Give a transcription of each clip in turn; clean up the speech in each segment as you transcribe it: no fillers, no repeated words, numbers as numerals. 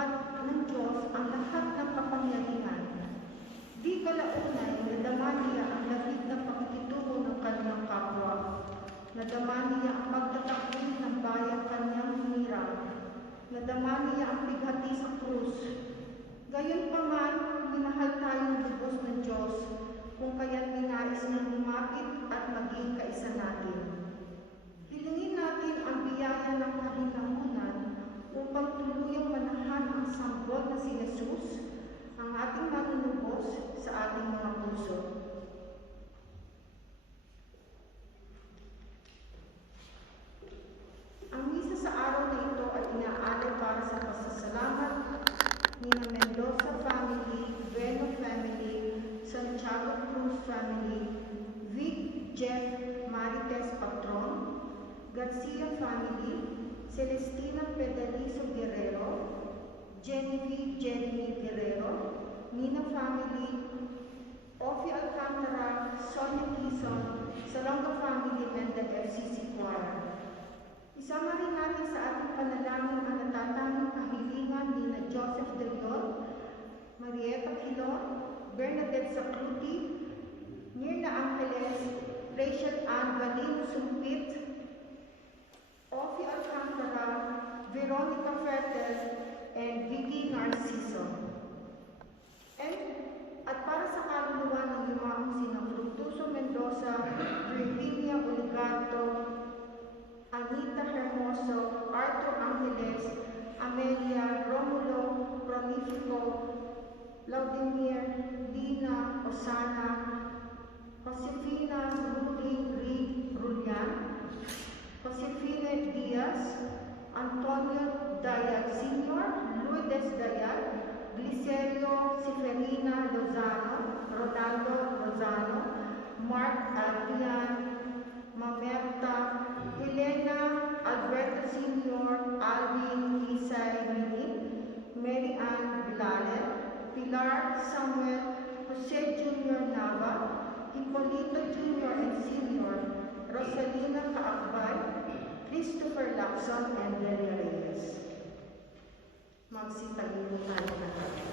Inilugad ng Diyos ang lahat ng kapangyarihan. Di kalaunan, nadama niya ang labid na pakikitungo ng kanyang kapwa. Nadama niya ang pagtatakwil ng bayang kanyang hinirang. Nadama niya ang bighati sa krus. Gayunpaman, minahal tayong lubos ng Diyos, kung kaya't ninais niyang lumapit at maging kaisa natin. Hilingin natin ang biyaya ng kabinahunan upang tuluyang manahan ang sanggol na si Jesus, ang ating manunubos sa ating mga puso. Ang misa sa araw na ito ay inaalay para sa pasasalamat ni Mendoza family, Bueno family, Santiago Cruz family, Vic Jeff Marites Patron, Garcia family, Celestina Pedalizo Guerrero, Genevieve Jeremy Guerrero, Nina family, Ofi Alcantara, Sonia Quezon, Salonga family, and the FCC Choir. Isama rin natin sa ating panalangin ang natatanging kahilingan ni na Joseph De Leon, Marieta Quilon, Bernadette Sacruti, Mirna Angeles, Rachel Ann Valino Sumpit, Ofi Alcantara, Veronica Fertes, and Vicky Narciso. At para sa kaluluwa ng yumaong sina Fructuso Mendoza, Virginia Oligato, Anita Hermoso, Arthur Angeles, Amelia, Romulo, Prolifico, Laudimir, Dina, Osana, Josefina, Rudy, Reed, Rulian, Josefina Diaz, Antonio Dayag Sr., Lourdes Dayag, Glicerio Seferina Lozano, Ronaldo Lozano, Mark Adrian, Mamerta, Helena Alberto Sr., Alvin Isay Mini, Mary Ann Villalel, Pilar Samuel, Jose Jr. Nava, Hipolito Jr. and Sr., Rosalina Kaakbay, Christopher Lacson, and Delia Reyes. Magsitayo tayo na natin.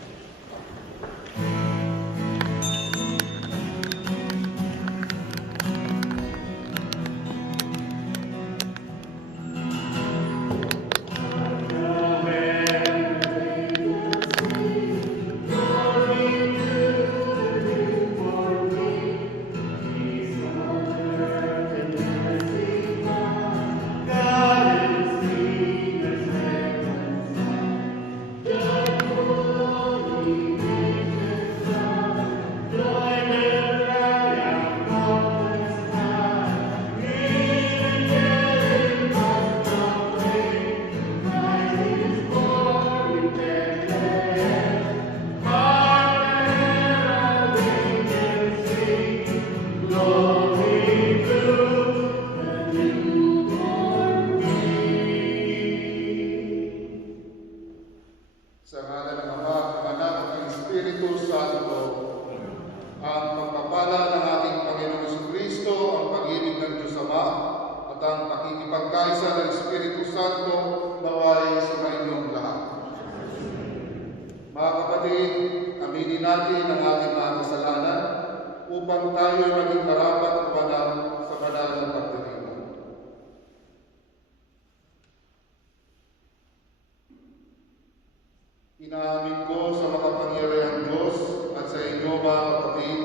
Inaamin ko sa makapangyarihang Diyos at sa inyo mga kapatid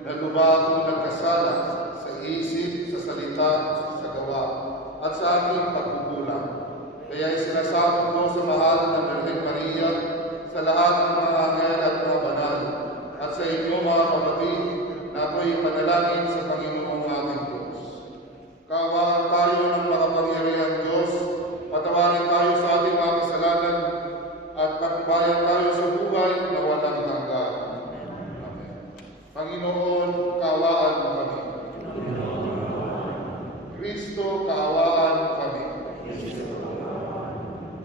na lubha akong nagkasala sa isip, sa salita, sa gawa, at sa aking pagkukulang. Kaya isinasakop ko sa mahalan ng Birhen Maria, sa lahat ng mga anghel at mga banal, at sa inyo mga kapatid na ako'y panalangin sa Panginoong aming Diyos. Kaawaan tayo ng makapangyarihang Diyos, patawarin tayo sa ating mga kasalanan, at pagbayan tayo sa buhay na walang hanggan. Amen. Panginoon, kaawaan mo kami. Kristo, kaawaan mo kami.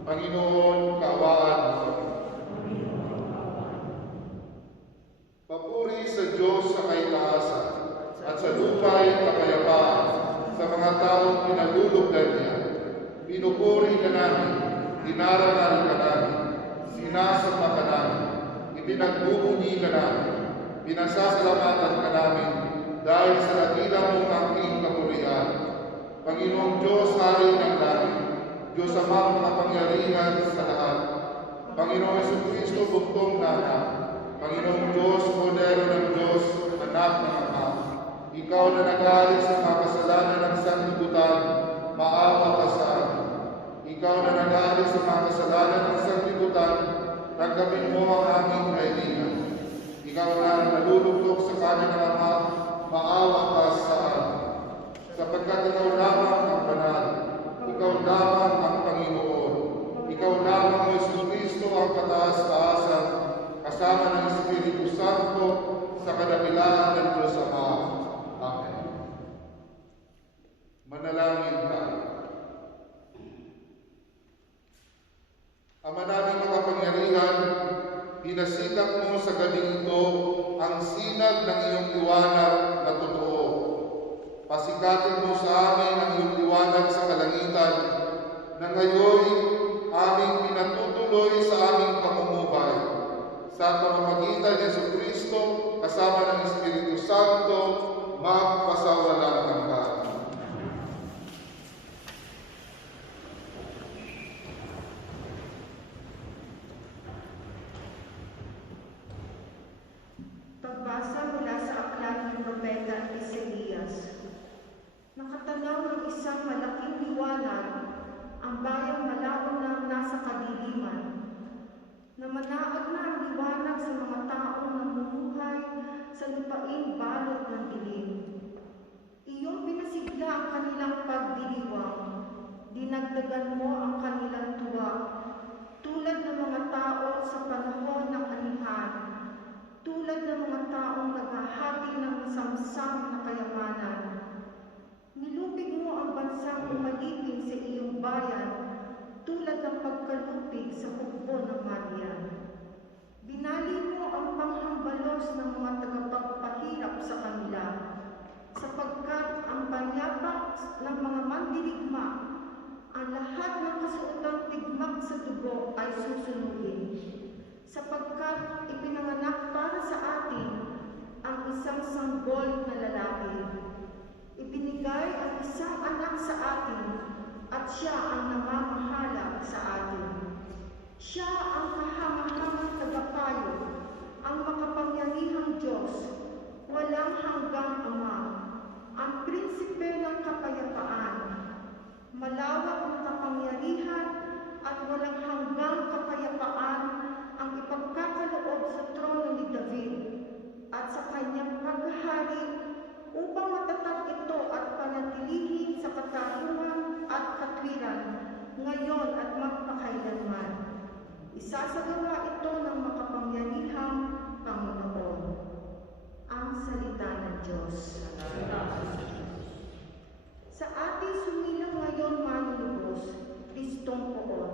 Panginoon, kaawaan mo kami. Papuri sa Diyos sa kaitaasan at sa lupa'y kapayapaan sa mga taong pinalulugdan niya. Pinupuri ka namin, dinarangal ka namin. sinasamba ka namin, ipinagbubuni ka namin, pinasasalamatan ka namin dahil sa dakila mong aking kapurihan. Panginoong Diyos, Hari ng langit, Diyos Amang makapangyarihan sa lahat, Panginoong Jesucristo, buktong nana, Panginoong Diyos, Kordero ng Diyos, Anak ng Ama, Ikaw na nag-aalis sa mga kasalanan ng sanlibutan, maawa ka sa amin. Ikaw na nag-aalis sa mga kasalanan ng sanlibutan, tanggapin mo ang aming kaibigan. Ikaw na nalulugtok sa kanan ng Ama, maawa ka sa amin. Sapagkat ikaw lamang ang banal, ikaw lamang ang Panginoon, ikaw lamang ang Jesucristo ang kataas-taasan, kasama ng Espiritu Santo sa kadakilaan ng Diyos Ama. Amen. Manalangin tayo. Ama naming makapangyarihan, pinasikap mo sa gabing ito ang sinag ng iyong liwanag na totoo. Pasikatin mo sa amin ang iyong liwanag sa kalangitan na ngayon aming pinatutuloy sa aming pamumuhay. Sa pamamagitan ni Jesucristo, kasama ng Espiritu Santo, magpasawalang hanggan. Pagbasa mula sa aklat ng Propeta Isaías. Nakatanaw ng isang malaking liwanag, ang bayang malabo na nasa kadiliman. Namanaag na ang liwanag sa mga taong namumuhay sa lupaing balot ng dilim. Iyong pinasigla ang kanilang pagdiriwang, dinagdagan mo ang kanilang tuwa, tulad ng mga tao sa panahon ng anihan, tulad ng mga taong naghahati ng masamsam na kayamanan. Nilupig mo ang bansang umalipin sa iyong bayan, tulad ng pagkalupig sa hukbo ng Madian. Binali mo ang panghambalos ng mga tagapagpahirap sa kanila, sapagkat ang panyapak ng mga mandirigma, ang lahat ng kasuotang tigmak sa dugo ay susunugin. Sapagkat ipinanganak para sa atin ang isang sanggol na lalaki. Ibinigay ang isang anak sa atin at siya ang namamahala sa atin. Siya ang kahangahangang tagapayo, ang makapangyarihang Diyos, walang hanggang Ama, ang prinsipe ng kapayapaan, malawak na kapangyarihan at walang hanggang kapayapaan ang ipagkakaloob sa trono ni David at sa kanyang paghahari upang matatag ito at panatilihin sa katarungan at katwiran ngayon at magpakailanman. Isasagawa ito ng makapangyarihang Panginoon. Ang salita ng Diyos. Sa ating sumilang ngayon, manlulubos, Kristong Poon.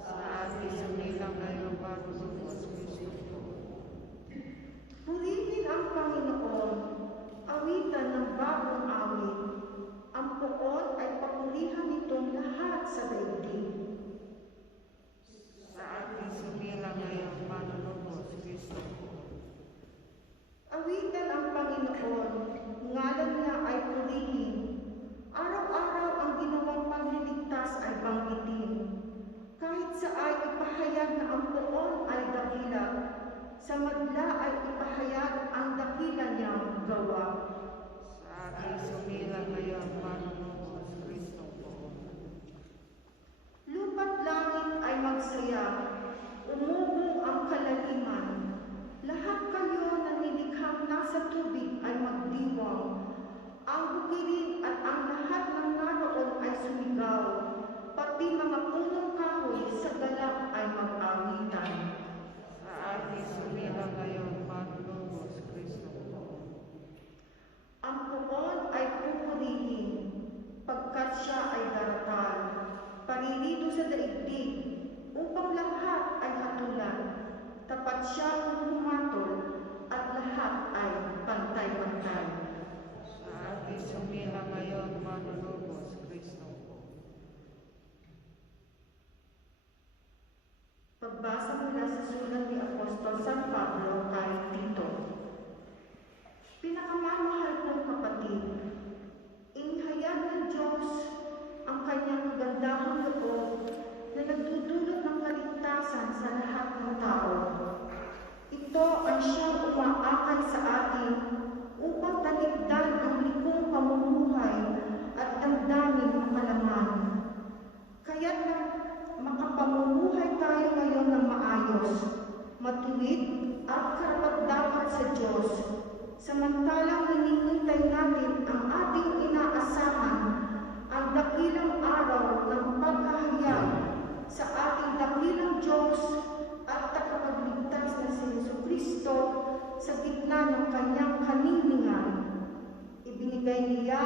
Sa ating sumilang ngayon, manlulubos, Kristong Poon. Purihin ang Panginoon, awitan ng bagong awit. Ang poon ay papurihan nitong lahat sa daigdig. Sa ating sumilang ngayon, manlulubos, Kristong Poon. Awitan ang Panginoon, ngalan niya ay purihin. Araw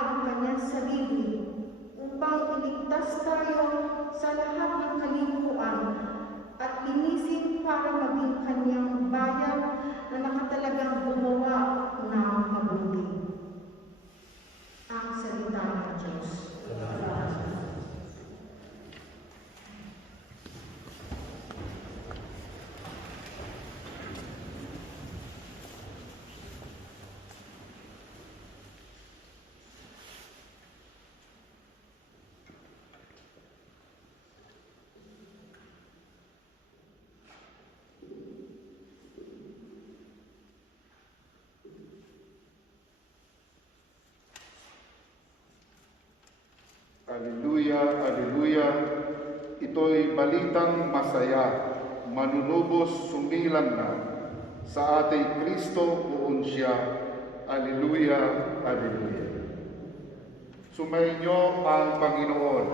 ang kanyang sarili upang iligtas tayo sa lahat ng kalimpuan at linisin para maging kanyang bayan na nakatalagang gumawa ng mabuti. Ang salita ng Diyos. Aleluya, aleluya. Ito'y balitang masaya. Manunubos sumilang na. Sa ating Kristo buon siya. Aleluya, aleluya. Sumainyo ang Panginoon.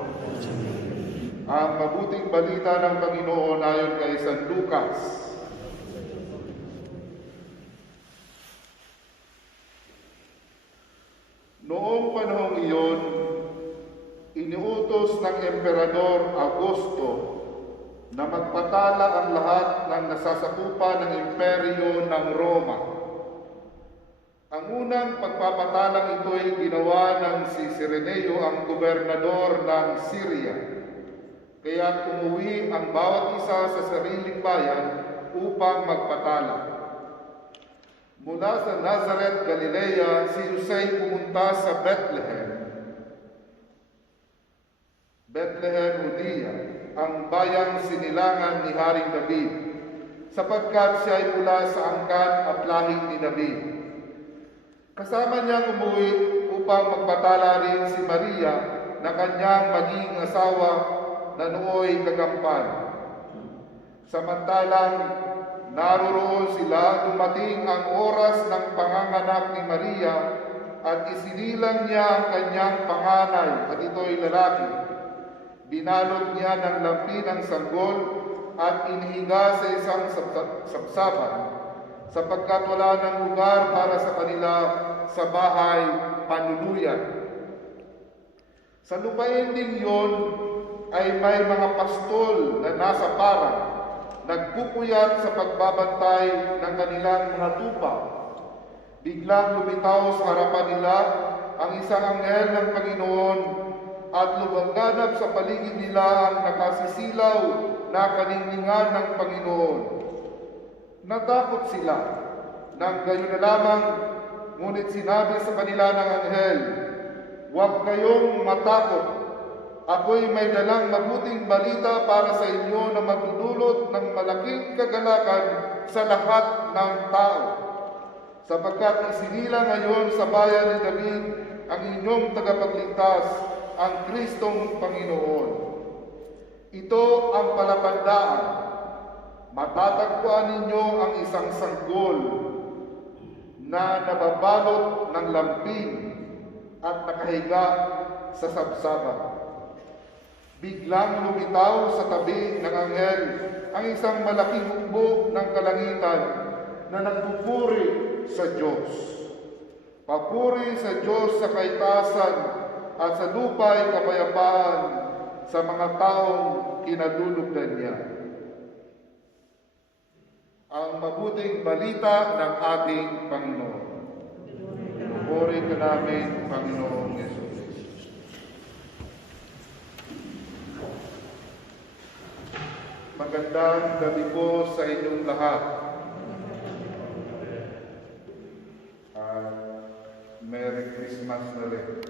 Ang mabuting balita ng Panginoon ayon kay San Lucas. Noong panahong iyon, iniutos ng Emperador Augusto na magpatala ang lahat ng nasasakupan ng imperyo ng Roma. Ang unang pagpapatalang ito ay ginawa ng si Cirenio, ang gobernador ng Syria. Kaya umuwi ang bawat isa sa sariling bayan upang magpatala. Mula sa Nazareth, Galilea, si Jose pumunta sa Bethlehem, Judea, ang bayang sinilangan ni Haring David, sapagkat siya ay mula sa angkan at lahi ni David. Kasama niya umuwi upang magpatala rin si Maria na kanyang maging asawa na nooy kagampan. Samantalang naroroon sila, dumating ang oras ng panganganak ni Maria at isinilang niya ang kanyang panganay at ito'y lalaki. Binalot niya ng lampi ng sanggol at inihiga sa isang sabsaban, sapagkat wala ng lugar para sa kanila sa bahay panuluyan. Sa lupain ding yon ay may mga pastol na nasa parang, nagpupuyat sa pagbabantay ng kanilang mga tupa. Biglang lumitaw sa harapan nila ang isang anghel ng Panginoon at lumaganap sa paligid nila ang nakasisilaw na kaningningan ng Panginoon. Natakot sila, nang gayon na lamang, ngunit sinabi sa kanila ng anghel, "Huwag kayong matakot. Ako'y may dalang mabuting balita para sa inyo na magdudulot ng malaking kagalakan sa lahat ng tao. Sapagkat isinila ngayon sa bayan ni David ang inyong tagapagligtas, ang Kristong Panginoon. Ito ang palatandaan. Matatagpuan ninyo ang isang sanggol na nababalot ng lampin at nakahiga sa sabsaban." Biglang lumitaw sa tabi ng anghel ang isang malaking hukbo ng kalangitan na nagpupuri sa Diyos. Papuri sa Diyos sa kaitasan at sa lupa ay kapayapaan sa mga taong kinalulugdan niya. Ang mabuting balita ng ating Panginoon. Puri ka namin, Panginoong Yesus. Magandang gabi po sa inyong lahat. Merry Christmas na rin.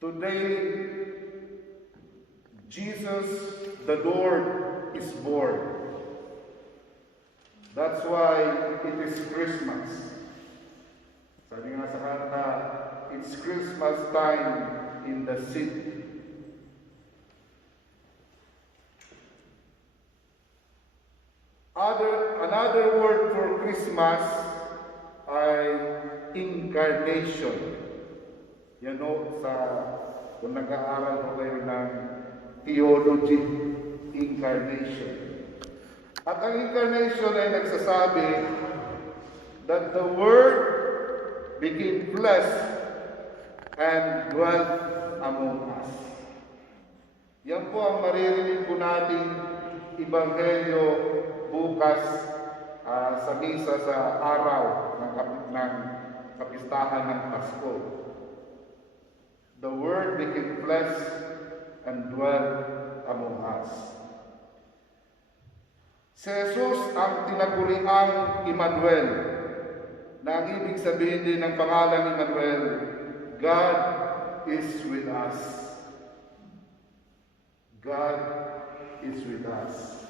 Today, Jesus the Lord is born. That's why it is Christmas. Sabi nga sa kanta, it's Christmas time in the city. Another word for Christmas ay incarnation. Yan o, kung nag-aaral ko kayo ng theology, incarnation. At ang incarnation ay nagsasabi that the Word became flesh and dwelt among us. Yan po ang maririnig po nating Ebanghelyo bukas sa misa sa araw ng kapistahan ng Pasko. The Word became flesh and dwelt among us. Si Jesus ang tinaguriang Emmanuel, na ang ibig sabihin din ng pangalan Emmanuel, God is with us. God is with us.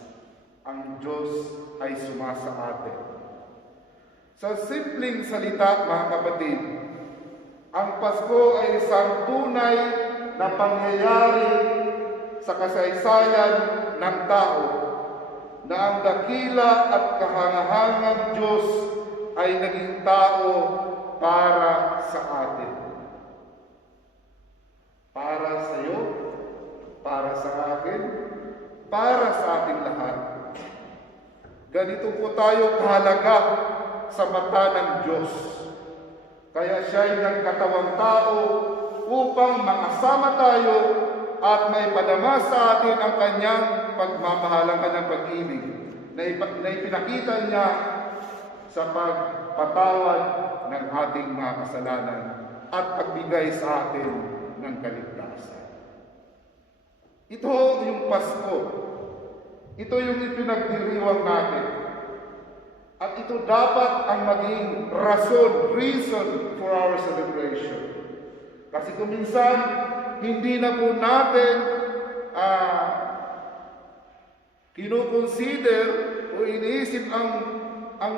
Ang Diyos ay sumasa atin. Sa simpleng salita, mga kapatid, ang Pasko ay isang tunay na pangyayari sa kasaysayan ng tao, na ang dakila at kahangahangang Diyos ay naging tao para sa atin. Para sa iyo, para sa akin, para sa ating lahat. Ganito po tayo kahalaga sa mata ng Diyos. Kaya siya ay nagkatawang tao upang makasama tayo at may padama sa atin ang kanyang pagmamahalang ng pag-ibig na ipinakita niya sa pagpatawad ng ating mga kasalanan at pagbigay sa atin ng kaligtasan. Ito yung Pasko. Ito yung ipinagdiriwang natin. At ito dapat ang maging reason for our celebration. Kasi kung minsan, hindi na po natin kinoconsider o iniisip ang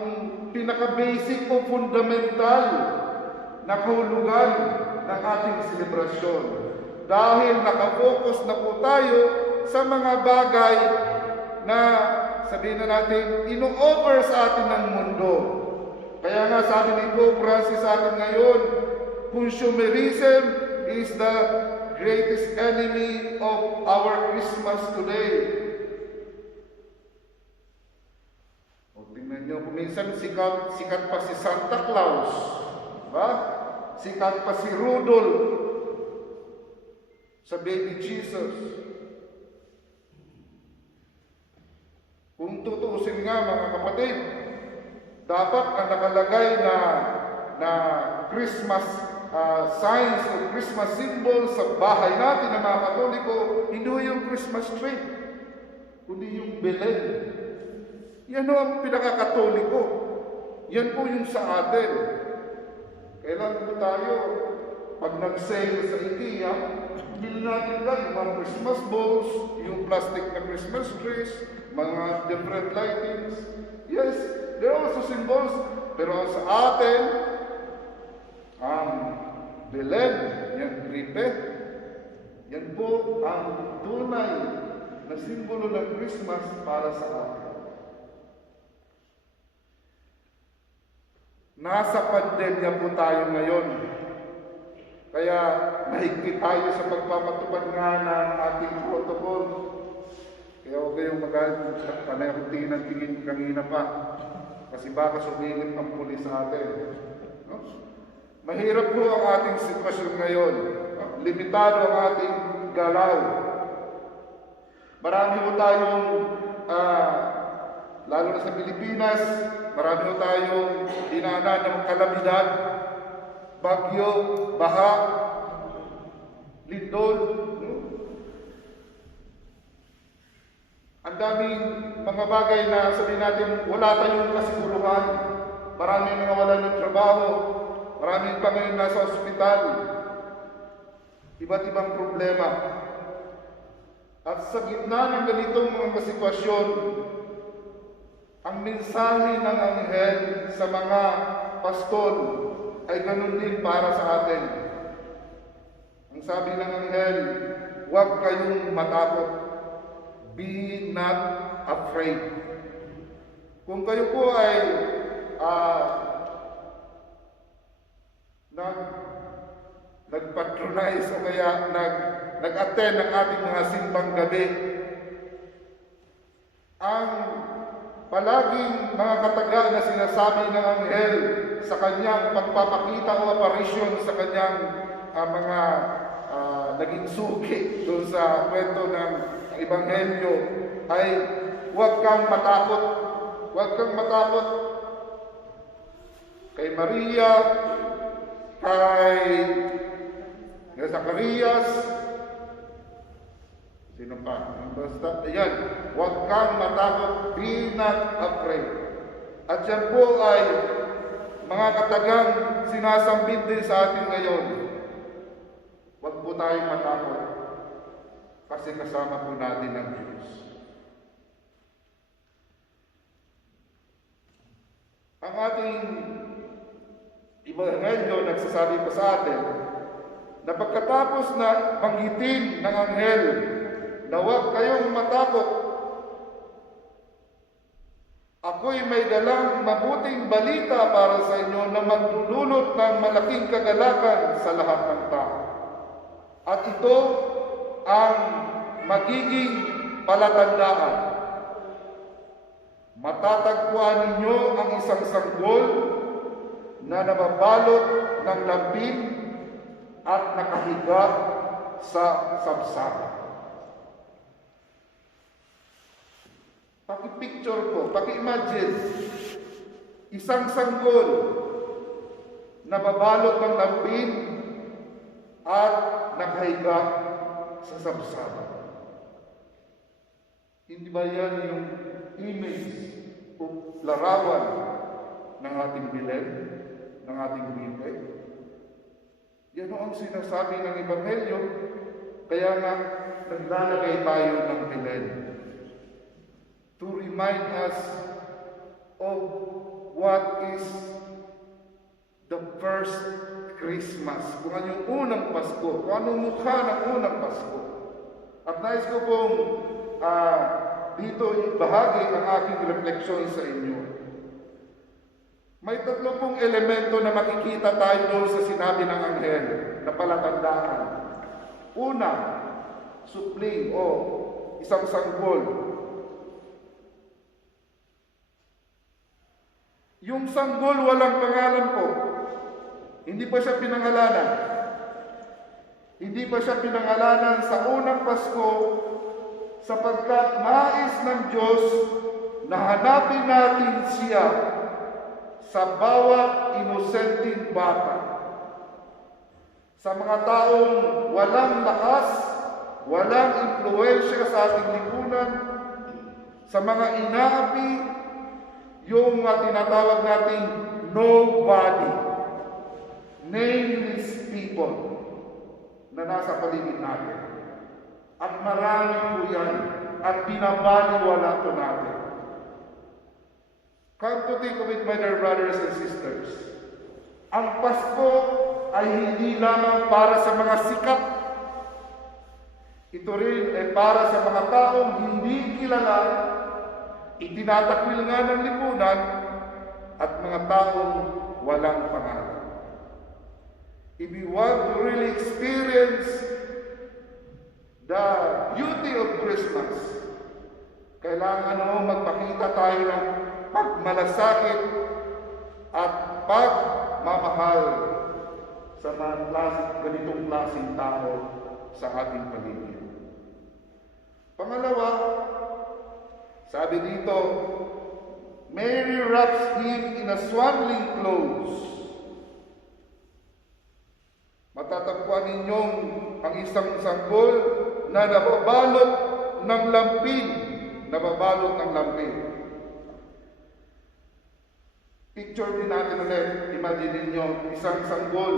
pinaka-basic o fundamental na kahulugan ng ating selebrasyon. Dahil nakafocus na po tayo sa mga bagay na sabihin na natin, ino-offer sa atin ng mundo. Kaya nga sabi ni Pope Francis sa atin ngayon, consumerism is the greatest enemy of our Christmas today. O tingnan nyo, kuminsan sikat pa si Santa Claus, diba? Sikat pa si Rudolph sa baby Jesus. Kung tutuusin nga mga kapatid, dapat ang nakalagay na Christmas signs o Christmas symbols sa bahay natin ng mga Katoliko, hindi yung Christmas tree, kundi yung Belen. Yan ang pinaka-Katoliko. Yan po yung sa atin. Kailan po tayo, pag nag-sale sa IKEA, bili natin lang yung mga Christmas balls, yung plastic na Christmas trees, mga different lightings. Yes, they're also symbols. Pero sa atin, ang Belen, yung gripe, yan po ang tunay na simbolo ng Christmas para sa atin. Nasa pandemya po tayo ngayon. Kaya mahigpit tayo sa pagpapatupad nga ng ating protocol. Kaya huwag kayong magalit, panay akong tingin kanina pa. Kasi baka sumilip ang pulis sa atin. No? Mahirap po ang ating sitwasyon ngayon. Limitado ang ating galaw. Marami po tayong, lalo na sa Pilipinas, marami po tayong dinaanan ng kalamidad, bagyo, baha, lindol. Ang daming mga bagay na sabihin natin, wala tayong kasiguruhan. Maraming nawalan ng trabaho. Maraming pa ngayon nasa ospital. Iba't ibang problema. At sa gitna ng ganitong mga sitwasyon, ang mensahe ng anghel sa mga pastol ay ganun din para sa atin. Ang sabi ng anghel, huwag kayong matakot. Be not afraid. Kung kayo po ay nag-patronize o kaya nag-attend ng ating mga simbang gabi, ang palaging mga katagal na sinasabi ng anghel sa kanyang pagpapakita o aparisyon sa kanyang mga naging suki doon sa kwento ng Ebanghelyo ay huwag kang matakot. Huwag kang matakot. Kay Maria, kay Zacarias, sino pa? Basta, ayan, huwag kang matakot, be not afraid. At yan po ay mga katagang sinasambit din sa atin ngayon. Huwag po tayong matakot kasi kasama po natin ang Diyos. Ang ating Ebanghelyo nagsasabi pa sa atin na pagkatapos na banggitin ng anghel na huwag kayong matakot, ako'y may dalang mabuting balita para sa inyo na magdudulot ng malaking kagalakan sa lahat ng tao. At ito ang magiging palatandaan. Matatagpuan ninyo ang isang sanggol na nababalot ng lambing at nakahiga sa sabsaba. Paki-picture ko, paki-imagine, isang sanggol na babalot ng lambing at nakahiga sa sabsaba. Hindi ba yan yung image o larawan ng ating Belen, ng ating Biblia? Yan ang sinasabi ng Ebanghelyo, kaya nga naglalagay tayo ng Belen to remind us of what is the first Christmas, kung ano yung unang Pasko, kung anong mukha ng unang Pasko. At nais ko pong dito ibahagi ang aking refleksyon sa inyo. May tatlo pong elemento na makikita tayo doon sa sinabi ng anghel na palatandaan. Una, supling o isang sanggol. Yung sanggol walang pangalan po. Hindi pa siya pinangalanan. Hindi pa siya pinangalanan sa unang Pasko sapagkat nais ng Diyos na hanapin natin siya sa bawat inosenteng bata. Sa mga taong walang lakas, walang impluwensya sa ating lipunan, sa mga inaapi, yung tinatawag nating nobody, nameless people na nasa paligid natin. At marami po yan at binabaliwala po natin. Come to think of it, my dear brothers and sisters, ang Pasko ay hindi lamang para sa mga sikat. Ito rin ay para sa mga taong hindi kilala, itinatakwil nga ng lipunan, at mga taong walang pangalan. If we want to really experience the beauty of Christmas, kailangan magpakita tayo ng pagmalasakit at pagmamahal sa mga ganitong klaseng tao sa ating paligid. Pangalawa, sabi dito, Mary wraps him in a swaddling clothes. Matatagpuan ninyong ang isang sanggol na nababalot ng lampin. Nababalot ng lampin. Picture din natin ulit. Imagine ninyo, isang sanggol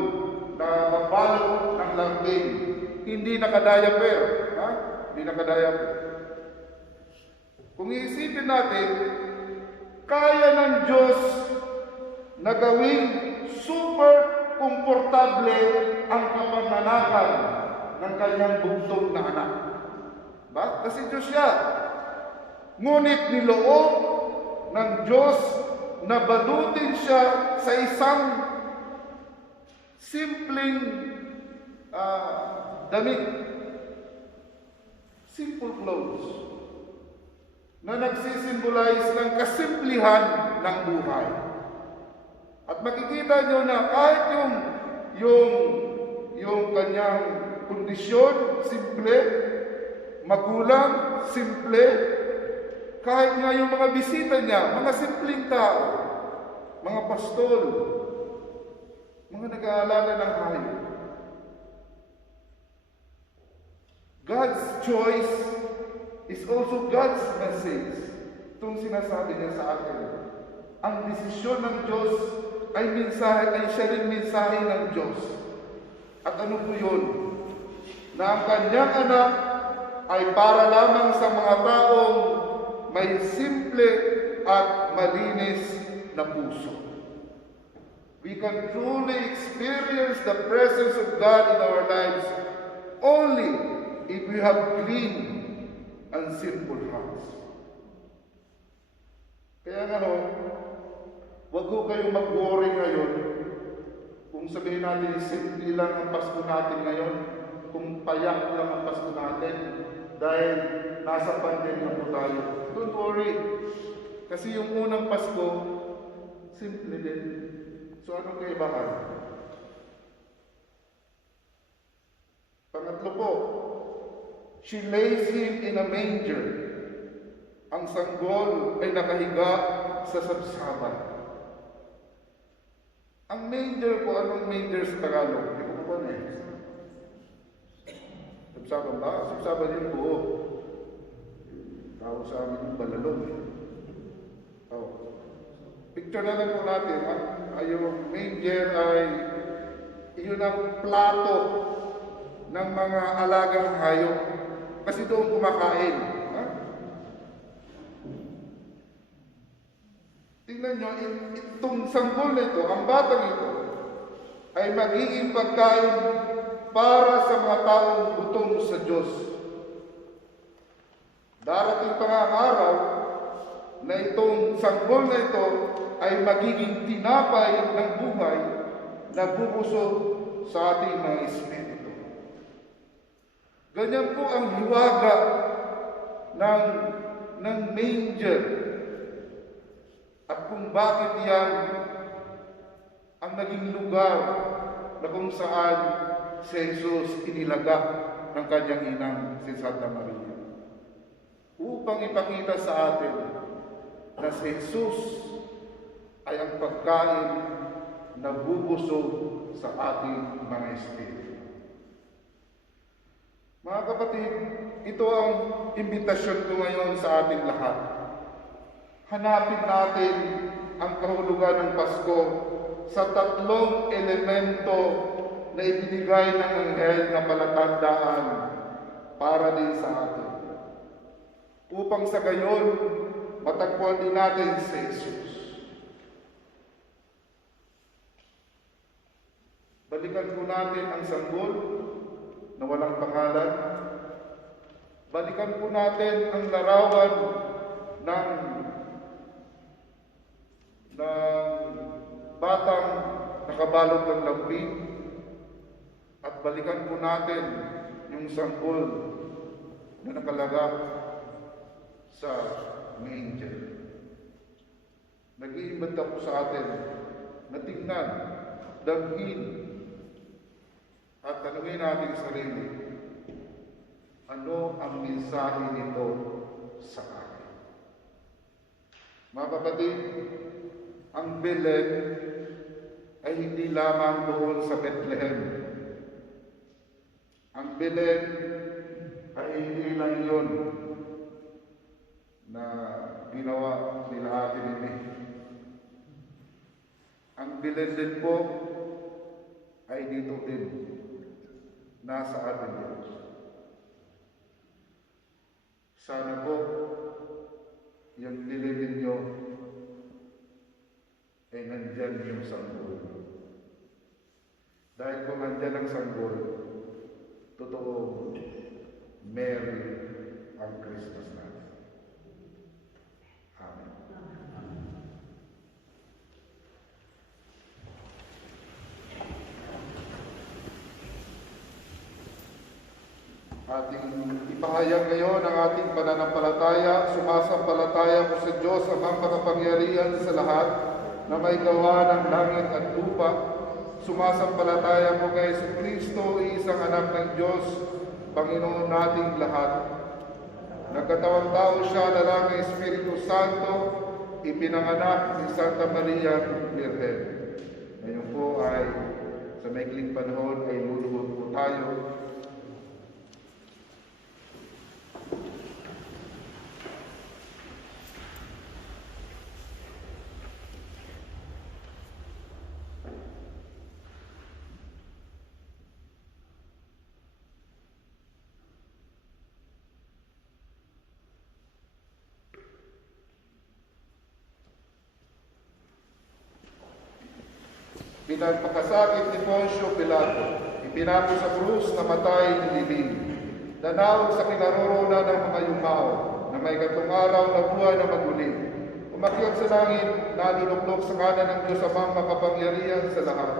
na nababalot ng lampin. Hindi nakadiaper. Ha? Hindi nakadiaper. Kung iisipin natin, kaya ng Diyos na gawing super komportable ang kapanganakan ng kanyang bugtong na anak. Ba? Kasi Diyos siya. Ngunit niloob ng Diyos na balutin siya sa isang simpleng damit. Simple clothes. na nagsisimbolize ng kasimplihan ng buhay. At makikita nyo na kahit yung kanyang kondisyon, simple, magulang, simple, kahit nga yung mga bisita niya, mga simpleng tao, mga pastol, mga nag-aalaga ng hayop. God's choice is also God's message. Itong sinasabi niya sa atin. Ang desisyon ng Diyos ay siya rin mensahe ng Diyos. At ano po yun? Na ang kanyang anak ay para lamang sa mga taong may simple at malinis na puso. We can truly experience the presence of God in our lives only if we have clean and simple hearts. Kaya huwag ko kayong mag-worry ngayon kung sabihin natin simple lang ang Pasko natin ngayon, kung payak lang ang Pasko natin dahil nasa pandemya po tayo. Don't worry. Kasi yung unang Pasko, simple din. So anong kaibahan? Pangatlo po, she lays him in a manger. Ang sanggol ay nakahiga sa sabsaban. Ang manger po, anong manger sa Tagalog? Hindi ko po ba sabsaban ba? Sabsaban yung buo. Tawag sa amin yung balalong. Picture na lang po natin, yung manger ay iyon ang plato ng mga alagang hayop. Kasi doon kumakain. Tingnan nyo, itong sanggol nito, ang batang ito, ay magiging pagkain para sa mga taong gutom sa Diyos. Darating pa nga ang araw na itong sanggol na ito ay magiging tinapay ng buhay na bubusog sa ating mga espiritu. Ganyan po ang hiwaga ng manger. At kung bakit yan ang naging lugar na kung saan si Jesus inilagak ng kanyang inang si Santa Maria. Upang ipakita sa atin na si Jesus ay ang pagkain na bubusog sa ating mga espiritu. Mga kapatid, ito ang imbitasyon ko ngayon sa ating lahat. Hanapin natin ang kahulugan ng Pasko sa tatlong elemento na ibinigay ng anghel na palatandaan para din sa atin. Upang sa gayon, matagpuan din natin si Jesus. Balikan po natin ang sanggol na walang pangalan. Balikan po natin ang larawan ng batang nakabalot ng lambing. At balikan po natin yung sanggol na nakalagak sa manger. Nag-iimbita po sa atin na tingnan, damhin, at tanungin natin sarili, ano ang mensahe nito sa akin? Mga kapatid, ang Belen ay hindi lamang doon sa Bethlehem. Ang Belen ay hindi lang yun na ginawa nila Ate Nini. Ang Belen din po ay dito din, nasa atin yun. Sana po yung nilibin nyo ay nandyan yung sanggol. Dahil kung nandyan ang sanggol, totoo, Mary ang Christmas natin. Amen. Ating ipahayag ngayon ang ating pananampalataya. Sumasampalataya ko sa Diyos, Amang makapangyarihan sa lahat, na may gawa ng langit at lupa. Sumasampalataya ko kay Jesucristo, isang anak ng Diyos, Panginoon nating lahat. Nagkatawang tao siya, lalaki ng Espiritu Santo, ipinanganak ni Santa Maria Virgen. Ngayon po ay sa maikling panahon ay luluhod po tayo. Pinagpakasakit ni Poncio Pilato, ipinako sa krus na matay ni Libing. Nanawag sa kinaroroonan ng mga yumao, na may gatong araw na buhay na magulit. Umakyat sa langit, naluluklok sa kanan ng Diyos Amang makapangyarihan sa lahat.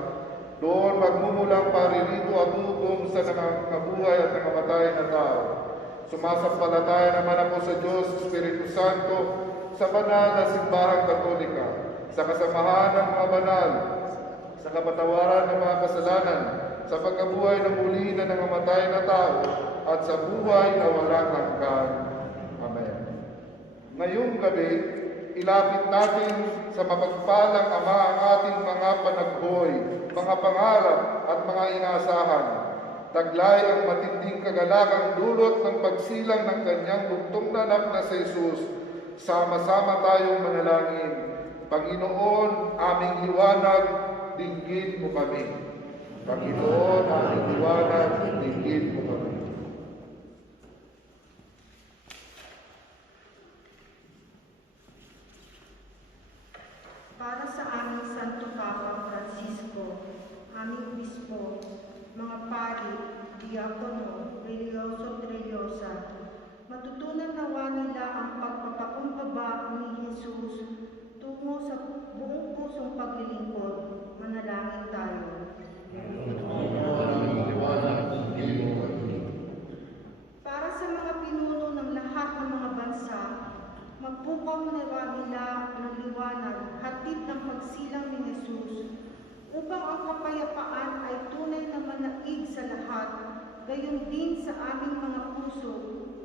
Doon magmumulang paririto at hukom sa nangabuhay at nangamatay na tao. Sumasampalataya naman ako sa Diyos, Espiritu Santo, sa banal na simbahang Katolika, sa kasamahan ng mga banal, sa kapatawaran ng mga kasalanan, sa pagkabuhay ng muli na nangamatay na tao, at sa buhay na walang hanggan. Amen. Ngayong gabi, ilapit natin sa mapagpalang Ama ang ating mga panaghoy, mga pangarap at mga inaasahan. Taglay ang matinding kagalakang dulot ng pagsilang ng kanyang bugtong na anak na si Jesus. Sama-sama tayong manalangin. Panginoon, aming liwanag, dinggin mo kami. Panginoon, aming liwanag, dinggin mo kami. Para sa aming Santo Papa Francisco, aming obispo, mga pari, diakono, religyoso at religyosa, matutunan nawa nila ang pagpapakumbaba ni Jesus tungo sa buong pusong paglilingkod. Manalangin tayo. Para sa mga pinuno ng lahat ng mga bansa, magbukaw nawa nila ng liwanag, hatid ng pagsilang ni Jesus, upang ang kapayapaan ay tunay na manaig sa lahat, gayon din sa aming mga puso,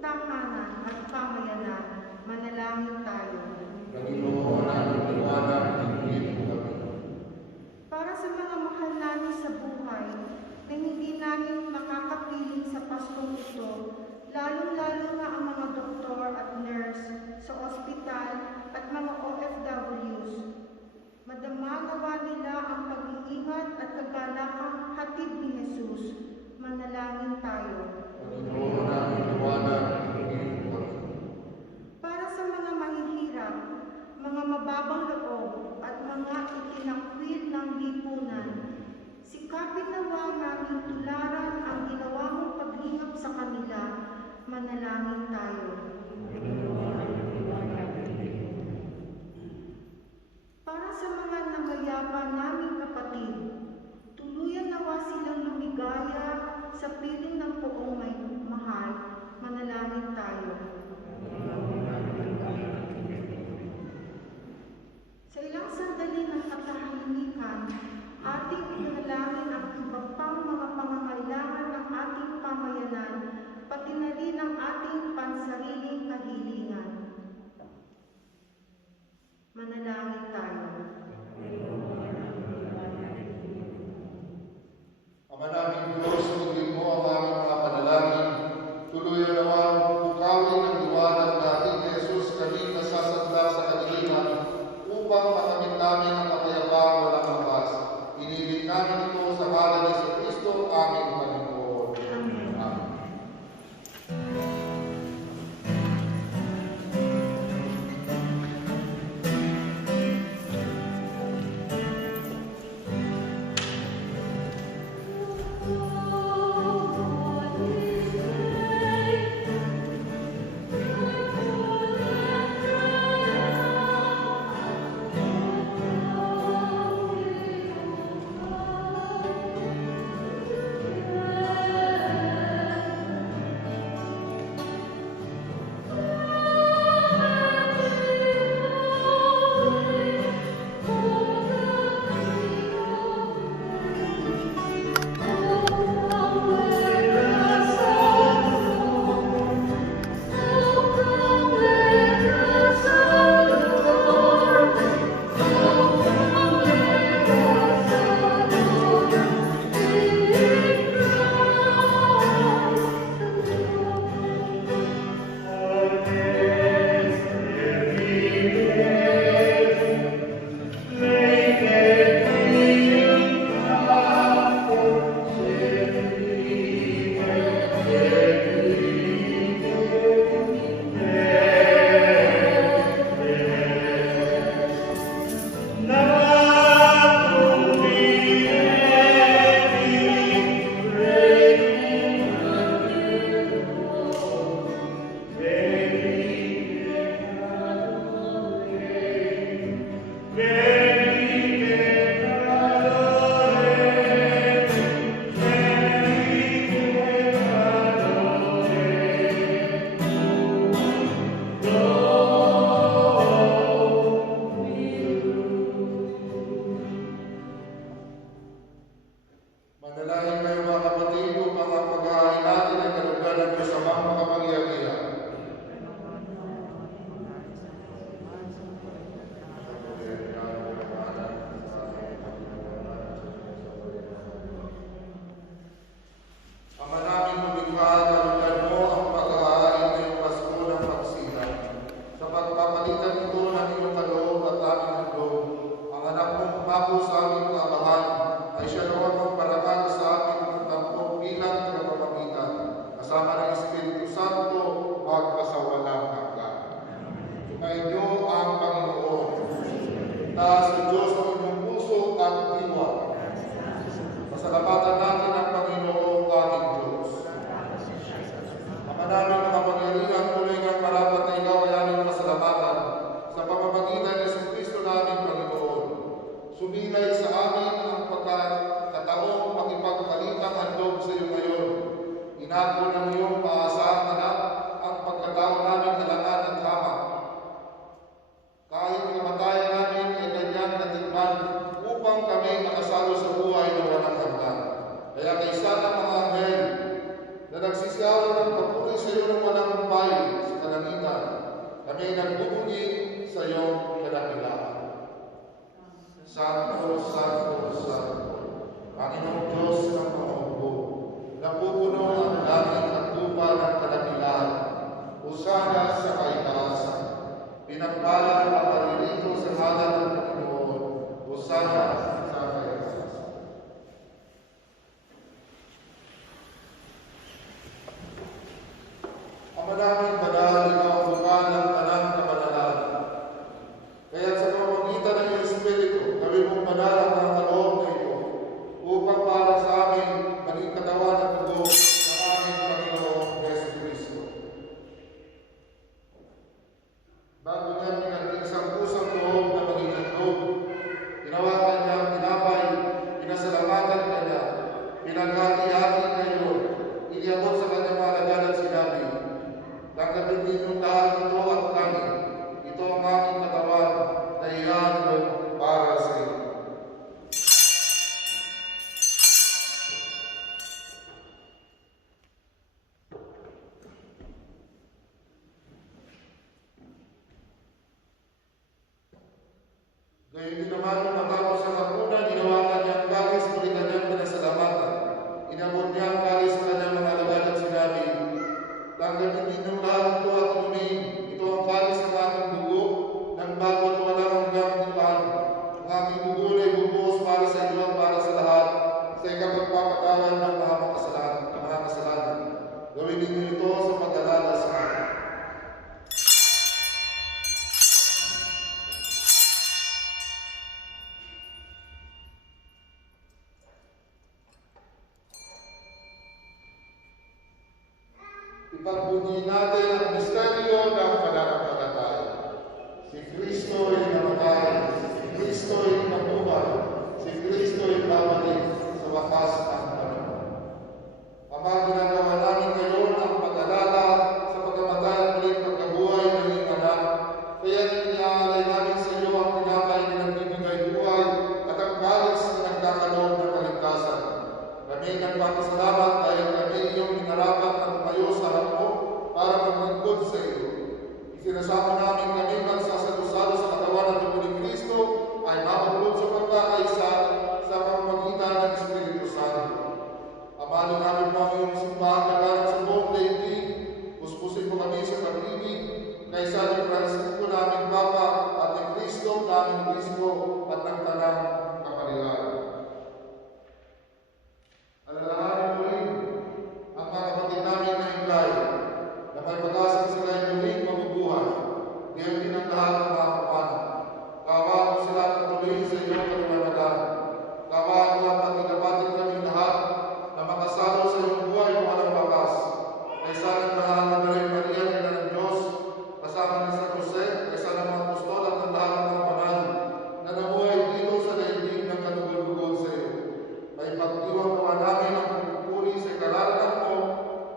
tahanan at pamayanan. Manalangin tayo. Panginoon, aming liwanag, dinggin mo kami. Para sa mga mahal namin sa buhay, na hindi namin makakapiling sa Paskong ito, lalong-lalo na ang mga doktor at nurse sa ospital at mga OFWs. Madama nawa nila ang pag-iingat at kagalakang hatid ni Jesus. Manalangin tayo. Panginoon, aming liwanag, dinggin mo kami. Para sa mga mahihirap, mga mababang loob at mga itinakwil ng lipunan, sikapin nawa namin tularan ang ginawa mong paglingap sa kanila. Manalangin tayo. Para sa mga namayapa naming kapatid, tuluyan nawa silang lumigaya sa piling ng poong may mahal. Manalangin tayo. Sa ilang sandali ng katahimikan, ating inalangin ang iba pang mga pangangailangan ng ating pamayanan, pati na rin ang ating pansariling kahilingan. Manalangin tayo. aming kaabahan ay siya naman ang paraan sa aming pagtampok bilang tagapamagitan kasama ng Espiritu Santo magpasawalang hanggan. Sumainyo ang Panginoon. Taas sa Diyos ang inyong puso at diwa. Pasalamatan natin ang Panginoong ating Diyos. Ama namin mga pangyarihan, tuloy ng marapat na ikaw ay aming pasalamatan sa pamamagitan ng Jesucristo namin Panginoon. Sumilay sa amin ang pagkakataong makipagpalitang handog sa iyo ngayon. Inako ng iyong maasahang anak ang pagkatao namin kailangan at tama. Kahit kamatayan namin ay kanyang natikman upang kami makasalo sa buhay na walang hanggan. Kaya kaysa ng mga anghel na nagsisiyaw ng papuri sa iyo ng walang humpay sa kalangitan, kami ay nagbubunyi sa iyong kadakilaan. Santo, Santo, Santo, Panginoong Diyos ng mga hukbo, napupuno ang langit at lupa ng kadakilaan. Hosana sa kaitaasan. Pinagpala ang paririto sa ngalan ng Panginoon. Hosana sa kaitaasan. Ama namin, banal, ikaw ang bukan ng tanang kabanalan. Kaya sa pamamagitan ng iyong Espiritu, gawin mong banal ang mga kaloob na ito, upang para sa amin maging katawan at dugo ng aming Panginoong Jesucristo. Bago niya pinaging isang pusang loob na maging handog, tinawagan niya ang tinapay, pinasalamatan kanya, pinaghati-hati kayo, iniabot sa kanyang mga alagad at sinabi, "Tanggapin ninyong lahat ito at kami. Ito ang aking katawan na ihahandog para sa iyo." Gayun din naman nung matapos ang hapunan, ginawakan niya ang kalis, muli kanyang pinasalamatan. Inabot niya ang kalis sa kanyang mga alagad at sinabi, "Tanggapin ninyong lahat ito at inumin. Ito ang kalis ng aking dugo, ng bago at walang hanggang tipan. Ang aking dugo ay bubuhos para sa inyo at para sa lahat, sa ikapagpapatawan ng mga kasalanan. Gawin ninyo ito sa pag-alala sa akin." Ipagbunyi natin ang misteryo ng pananampalataya. Si Kristo ay namatay, si Kristo ay nabuhay, si Kristo ay babalik sa wakas ng panahon. Ama, ginagawa namin ngayon ang pag-alala sa pagkamatay at muling pagkabuhay ng iyong anak. Kaya iniaalay namin sa iyo ang tinapay na nagbibigay buhay at ang kalis na nagkakaloob ng kaligtasan. Kami nagpapasalamat dahil kami iyong minarapat na tumayo sa harap mo para maglingkod sa iyo. Isinasama namin kami magsasalusalo sa katawan at dugo ni Kristo ay mapaglod sa pagkakaisa sa pamamagitan ng Espiritu Santo. Amalo namin mo ang iyong simbahan na ganap sa buong daigdig. Puspusin mo kami sa pag-ibig kaysa ni Francisco naming Papa at ni Kristo naming Kristo at ng tanang kapaliran. Alalahanin mo rin ang mga kapatid namin na Imlay na may pag-asang sila ay muling mabubuhay. Diyan din ang lahat ng mga kapano. Kawaan mo sila patuloy sa iyong kaliwanagan. Kawaan mo ang pagkakapatin kami lahat na makasalo sa iyong buhay na walang wakas. Kaysa ng mahal na Maria Maria na ng Diyos, kasama ni San Jose, kaysa ng mga apostol at ng lahat ng mga banal na nabuhay dito sa daigdig ng katugol-tugol sa iyo. May pagdiwang naman namin ang pagpupuri sa ikararangan mo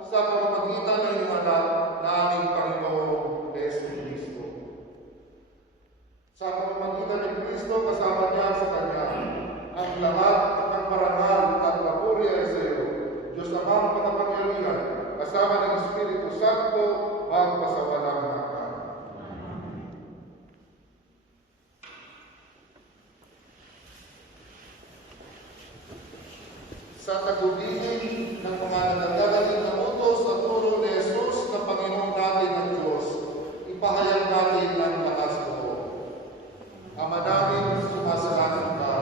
sa pamamagitan ng iyong anak na aming Panginoong Jesucristo. Sa pamamagitan ni Kristo, kasama niya sa Kanya, ang lahat ng parangal at papuri ay sa iyo. Diyos Amang Makapangyarihan, kasama ng Espiritu Santo, magpasawalang hanggan. Sa tagubilin ng mga nagagaling na utos at turo ni Jesus na Panginoon natin ng Diyos, ipahayag natin ang lakas ko. Ama namin, sumasalanan ka.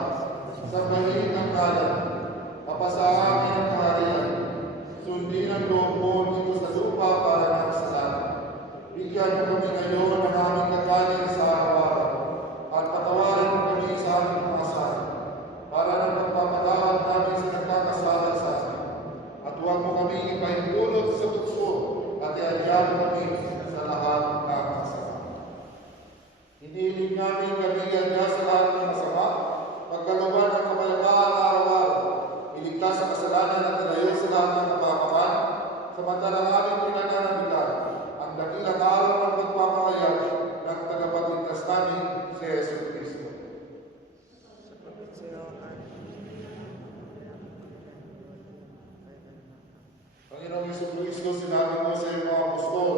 Samantalang aming pinananabitan ang dakilang araw ng pagpapahayag ng tagapagligtas namin si Yesu Cristo. Panginoong Yesu Cristo, sinabi mo sa iyong mga apostol,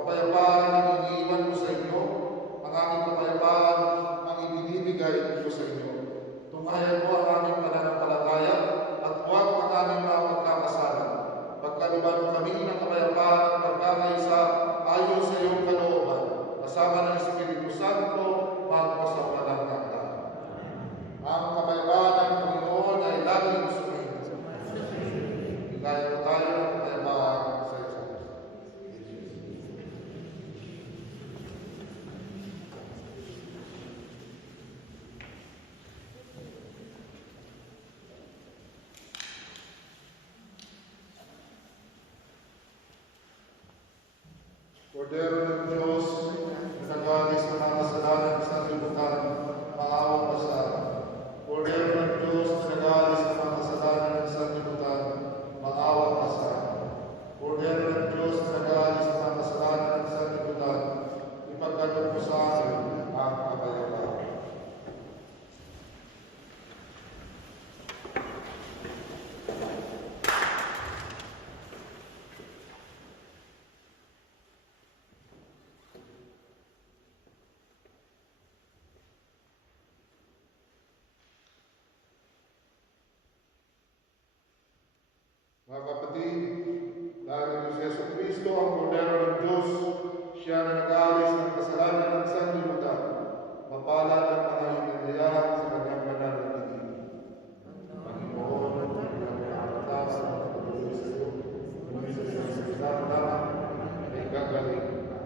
kapayapaan ang iniiwan ko sa inyo, ang aming kapayapaan ang ibinibigay ko sa inyo. Tunghayan mo ang aming pananampalataya at huwag ang aming mga pagkakasalan. Pagkaluban mo kami ng kapayapaan at pagkakaisa ayon sa iyong kalooban, kasama ng Espiritu Santo, magpasawalang hanggan. Ang kapayapaan ng Panginoon ay laging sumayin. Bigyan mo tayo ng kapayapaan sa isa't isa. Kordero ng Diyos, na nagalis ng mga kasalanan ng sanlibutan, maawa pa sa amin. Kordero ng Diyos, na nagalis ng mga kasalanan ng sanlibutan, maawa pa sa amin. Kordero ng Diyos, na nagalis ng mga kasalanan ng sanlibutan, ipagkaloob mo sa amin ang kapayapaan. Mga kapatid, dahil si Yesu Cristo ang Kordero ng Diyos, siya na nag-aalis ng kasalanan ng sanlibutan, mapalad ang mga hinandayahan sa kanyang banal na piling. Panginoon, ang pagkakataas ng pagpatuloy sa iyo, ngunit sa isang salita lamang ay gagaling na.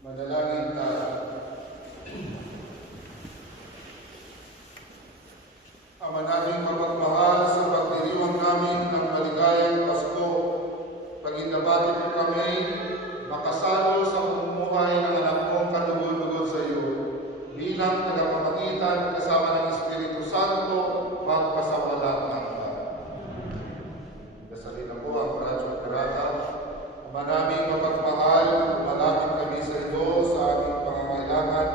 Manalangin tayo. Ama naming mapagmahal, sa pagdiriwang namin ng maligayang Pasko, paginabati po kami makasalo sa pamumuhay ng anak mong kalugod-lugod sa iyo. Bilang tagapamagitan kasama ng Espiritu Santo, magpasawalang hanggan. Dasalin na po ang Radyo Pirata. Ama naming mapagmahal, malapit kami sa iyo sa aming pangangailangan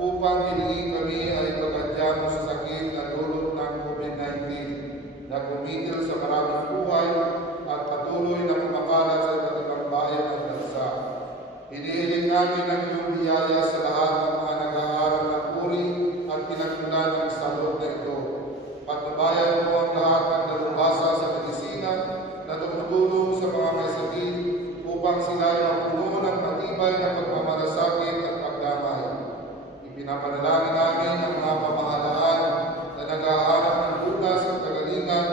upang hilingin kami ay pagkadya mo sa sakit na dulot ng COVID-19 na kumitil sa maraming buhay at patuloy na kumakalat sa iba't ibang bayan ng bansa. Hinihiling namin ang iyong biyaya sa lahat ng mga nag-aaral ng puri at pinagmulan ng salot na ito. Patnubayan mo ang lahat ng dalubhasa sa medisina na tumutulong sa mga may sakit upang sila ay mapuno ng matibay na pagmamalasakit at pagdamay. Ipinapanalangin namin ang mga pamahalaan na nag-aaral ng lunas at kagalingan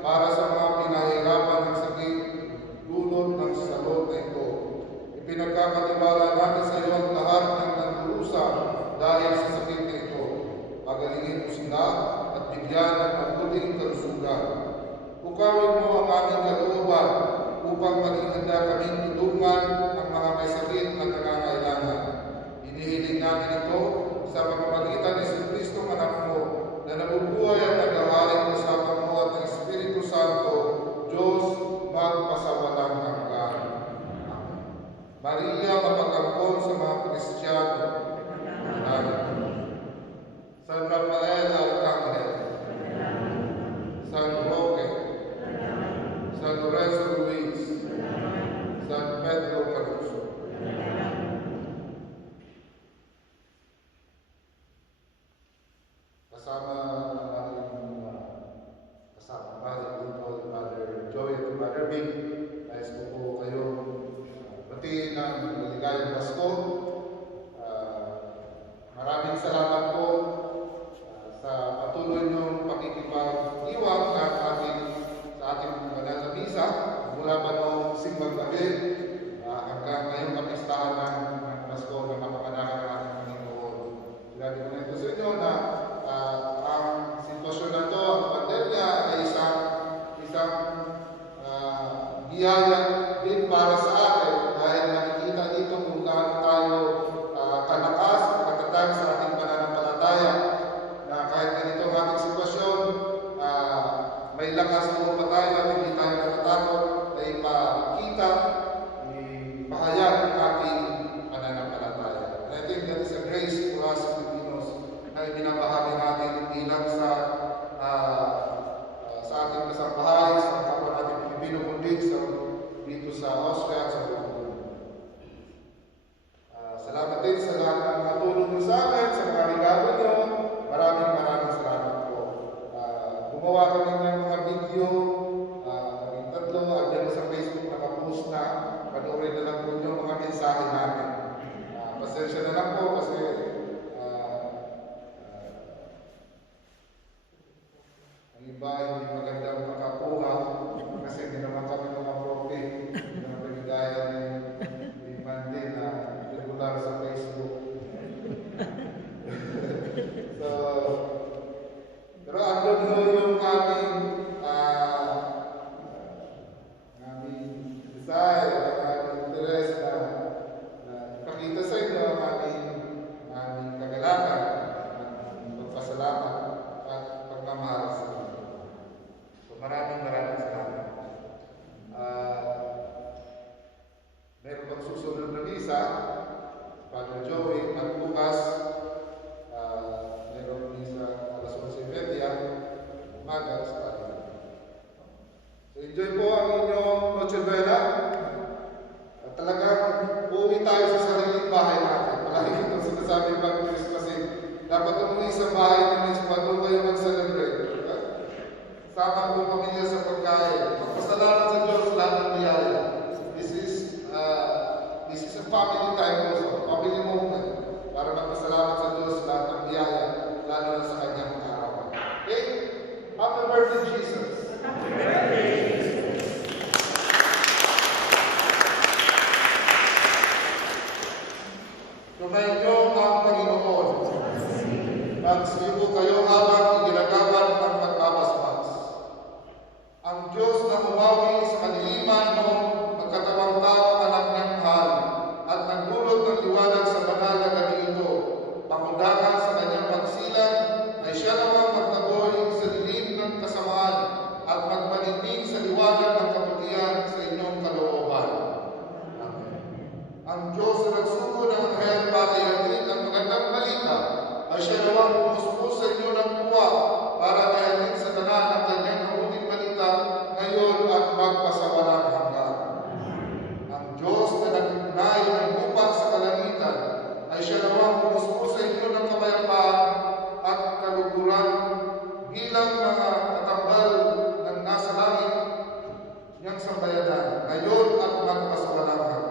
para sa mga pinahirapan ng sakit dulot ng salot na ito. Ipinagkakatiwala natin sa iyo ang lahat ng nagdurusa dahil sa sakit na ito. Pagalingin mo sila at bigyan ng mabuting kalusugan. Pukawin mo ang aming kalooban upang maging handa kaming tulungan ang mga may sakit at nangangailangan. Inihiling namin ito sa pamamagitan ni Jesucristo ang anak mo na nabubuhay at nag-aharing kasama mo at ng Espiritu Santo, Diyos, magpasawalang hanggan. Maria, mapag-ampon sa mga Kristiyano. San Rafael Arcangel, San Roque, San Lorenzo Luis, San Pedro Caruso. Kasama ang ating kasama pari dito, Father Joey at Father Vic, nais ko po kayo batiin ng maligayang Pasko. Maraming salamat po sa patuloy niyong pakikipag-iwag sa ating banal na misa mula pa noong simbang gabi hanggang ngayong kapistahan ng Pasko na kapanganakan ng ating Panginoon. Sinabi ko na ito sa inyo na ang sitwasyon na ito, ang pandemya ay isang biyaya din para sa atin dahil nakikita dito kung gaano tayo kalakas at katatag sa ating pananampalataya na kahit ganito ang ating sitwasyon, may lakas mo pa tayo at hindi tayo natatakot na ipakita, ipahayag ang ating pananampalataya. And I think that is a grace for us Filipinos na ibinabahagi natin bilang sa ating kasambahay, sa kapwa natin Pilipino, kundi dito sa Austria at sa buong mundo. Salamat din sa lahat ng natulong nyo sa akin, sa mga regalo nyo. Maraming salamat po. Gumawa kami ng mga video, kaming tatlo, at dyan sa Facebook nakapost na, panoorin na lang po yung mga mensahe namin. Pasensya na lang po kasi ang iba hindi magandang makakuha kasi hindi naman kami mga profi na pinagaya ni Mandy na regular sa Facebook. So, pero andun ho yung aming desire, ang aming interest na ngayon at magpasawalang hanggan.